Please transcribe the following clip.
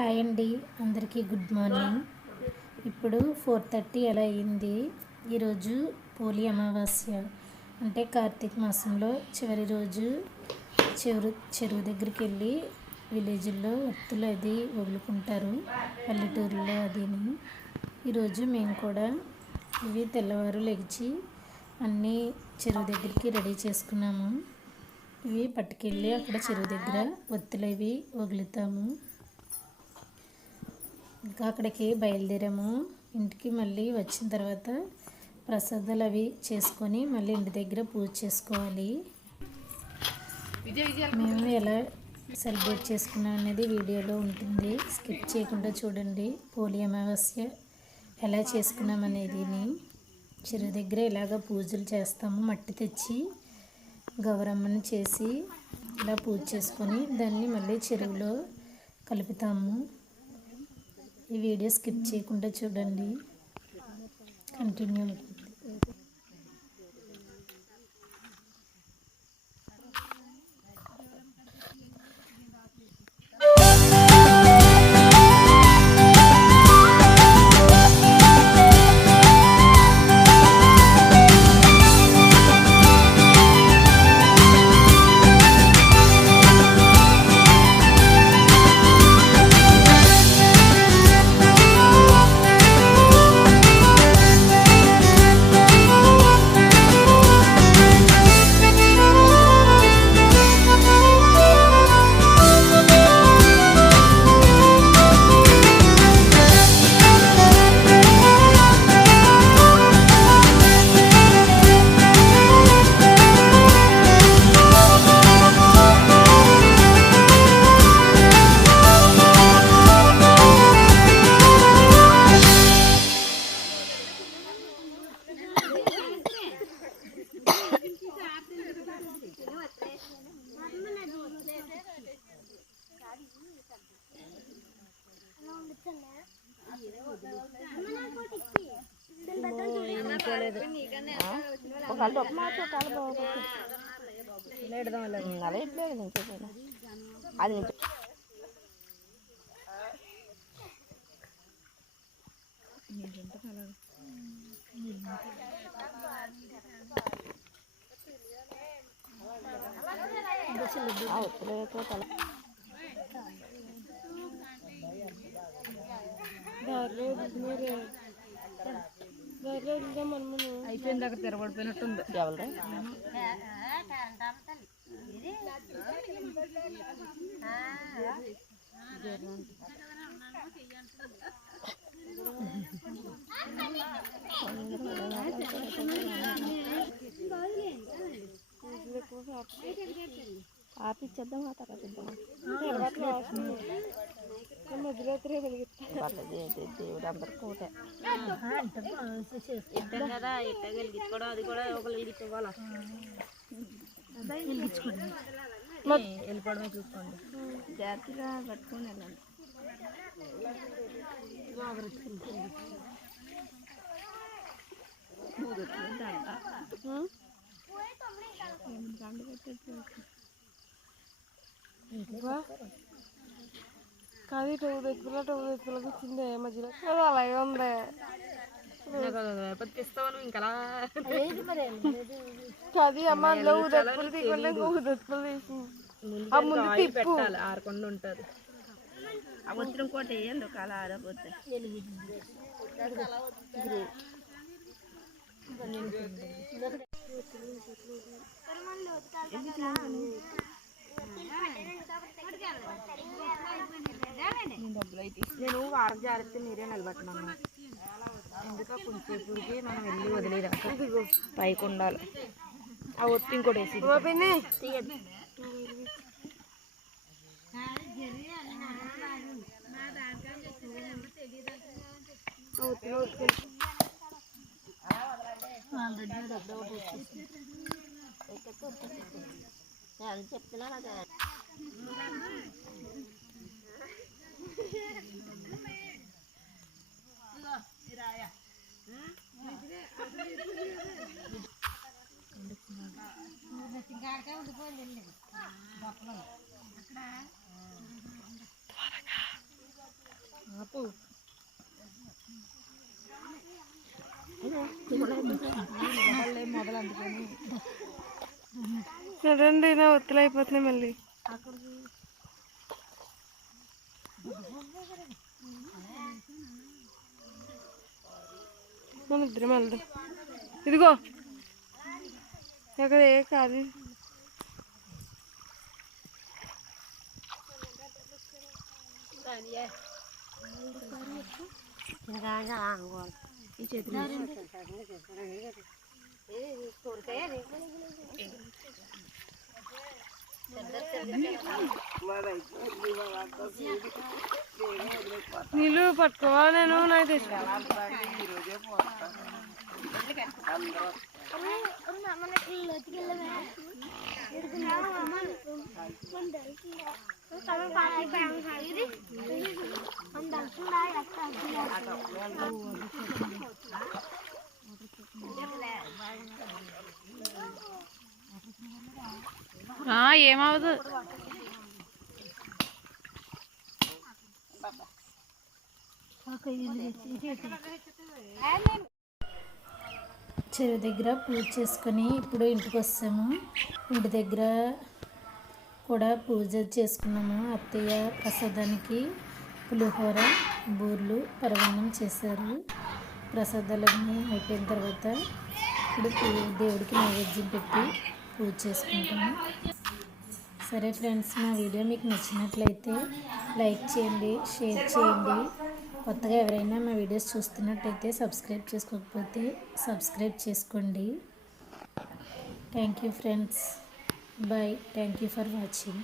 Hi అండి, అందరికీ good morning. ఇప్పుడు 4:30 అలా అయింది. ఈరోజు పోలి అమావాస్య అంటే కార్తీక మాసంలో చివరి రోజు. చెరువు దగ్గరికి వెళ్ళి విలేజ్లో ఒత్తులు అది వదులుకుంటారు, పల్లెటూరులో అదిని. ఈరోజు మేము కూడా ఇవి తెల్లవారు లెగిచి అన్నీ చెరువు దగ్గరికి రెడీ చేసుకున్నాము. ఇవి పట్టుకెళ్ళి అక్కడ చెరువు దగ్గర ఒత్తులు అవి వదులుతాము. ఇంకా అక్కడికి బయలుదేరాము. ఇంటికి మళ్ళీ వచ్చిన తర్వాత ప్రసాదాలు అవి చేసుకొని మళ్ళీ ఇంటి దగ్గర పూజ చేసుకోవాలి. మేము ఎలా సెలబ్రేట్ చేసుకున్నాం అనేది వీడియోలో ఉంటుంది, స్కిప్ చేయకుండా చూడండి. పోలి అమావాస్య ఎలా చేసుకున్నాం అనేది. చెరువు దగ్గర ఇలాగ పూజలు చేస్తాము. మట్టి తెచ్చి గౌరమ్మని చేసి ఇలా పూజ చేసుకొని దాన్ని మళ్ళీ చెరువులో కలుపుతాము. ఈ వీడియో స్కిప్ చేయకుండా చూడండి, కంటిన్యూ. అయిపోయింది, అక్కడ తిరగబడిపోయినట్టుంది. ఎవరు ఆపిచ్చేద్దాం, ఆ తర్వాత దేవుడు అందరికీ ఒకటే ఇద్దాం కదా. ఇట్లా వెలిగించుకోవడం అది కూడా ఒకరు వెలిగించుకోవాలా. వెళ్ళిపోవడమే చూసుకోండి, జాగ్రత్తగా పట్టుకొని వెళ్ళండి. కాదు టౌ దగ్గరలోకి వచ్చింది మధ్యలో, అలాగే ఉంది. పతికిస్తాను ఇంకలా కాదు అమ్మ, అందులో ఊదెత్తులు తీయకుండా ఊదెత్తులు తీసి ఆ ముందు పెట్టాలి, ఆరకుండా ఉంటుంది. ఆ వచ్చిన కోట వేయండి, ఒక అలా ఆరపోతే నేను వారం జాగ్రత్త మీరే నిలబెట్టినాను. ఎందుక కొంచెంసేపుడికి మనం వెళ్ళి వదిలేదాకా పైకి ఉండాలి. ఆ ఒత్తి ఇంకోటి వేసి తీయద్దు. చెప్తున్నా ఆపు. మొదలు అందుకని చూడండి నా ఒత్తులు అయిపోతున్నాయి మళ్ళీ. మన ఇద్దరం వెళ్దాం. ఇదిగో ఎక్కడ ఏ కాదు. ఈ చేతులు నీళ్ళు పట్టుకోవాలి నేను నాకు తెచ్చు. ఏమవదు. చెరువు దగ్గర పూజ చేసుకొని ఇప్పుడు ఇంటికి వస్తాము. ఇంటి దగ్గర కూడా పూజ చేసుకున్నాము. అత్తయ్య ప్రసాదానికి పులిహోర, బూర్లు, పరమాన్నం చేశారు. ప్రసాదాలన్నీ అయిపోయిన తర్వాత ఇప్పుడు దేవుడికి నైవేద్యం పెట్టి పూజ చేసుకుంటాము. సరే ఫ్రెండ్స్, మా వీడియో మీకు నచ్చినట్లయితే లైక్ చేయండి, షేర్ చేయండి. కొత్తగా ఎవరైనా మా వీడియోస్ చూస్తున్నట్టయితే సబ్స్క్రైబ్ చేసుకోకపోతే సబ్స్క్రైబ్ చేసుకోండి. Thank you friends. Bye. Thank you for watching.